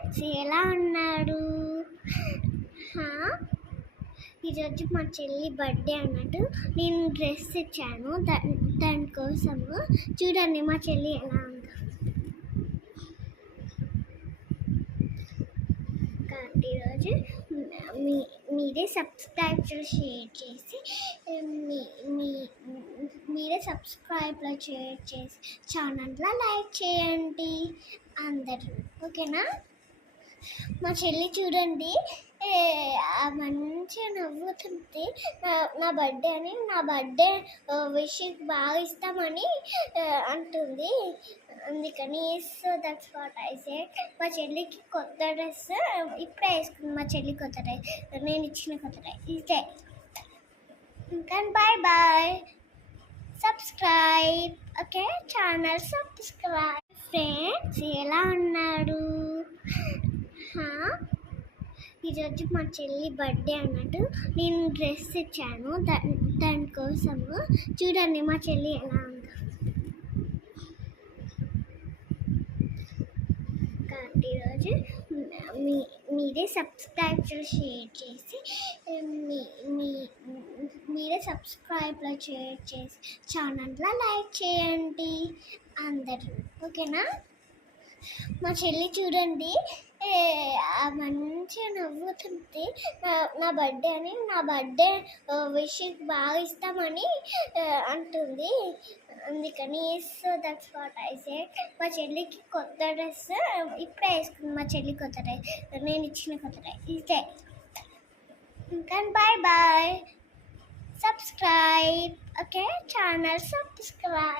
Friends ఎలా ఉన్నాడు? ఈరోజు మా చెల్లి బర్త్డే అన్నట్టు నేను డ్రెస్ ఇచ్చాను దానికోసము. చూడండి మా చెల్లి ఎలా ఉందో. ఈరోజు మీరే సబ్స్క్రైబ్ షేర్ చేసి మీరే సబ్స్క్రైబ్లో షేర్ చేసి ఛానల్లో లైక్ చేయండి అందరూ, ఓకేనా? మా చెల్లి చూడండి మంచిగా నవ్వుతుంది. నా బర్త్డే అని, నా బర్త్డే విష్ బాగా ఇస్తామని అంటుంది. అందుకని so that's what I said. మా చెల్లికి కొత్త డ్రెస్ ఇప్పుడే వేసుకుంది. మా చెల్లి కొత్త డ్రెస్, నేను ఇచ్చిన కొత్త డ్రెస్ ఇదే. ఇంకా bye bye, subscribe, okay? Channel subscribe. Friends ఎలా ఉన్నాడు? ఈరోజు మా చెల్లి బర్త్డే అన్నట్టు నేను డ్రెస్ ఇచ్చాను దానికోసము. చూడండి మా చెల్లి ఎలా ఉందో. ఈరోజు మీరే సబ్స్క్రైబ్ షేర్ చేసి మీరే సబ్స్క్రైబ్లో షేర్ చేసి ఛానల్లో లైక్ చేయండి అందరూ, ఓకేనా? మా చెల్లి చూడండి మంచిగా నవ్వుతుంది. నా బర్త్డే అని, నా బర్త్డే విష్ బాగా ఇస్తామని అంటుంది. అందుకని so that's what I said. మా చెల్లికి కొత్త డ్రెస్ ఇప్పుడే వేసుకుంది. మా చెల్లి కొత్త డ్రెస్, నేను ఇచ్చిన కొత్త డ్రెస్ ఇదే. ఇంకా bye bye, subscribe, okay? Channel subscribe.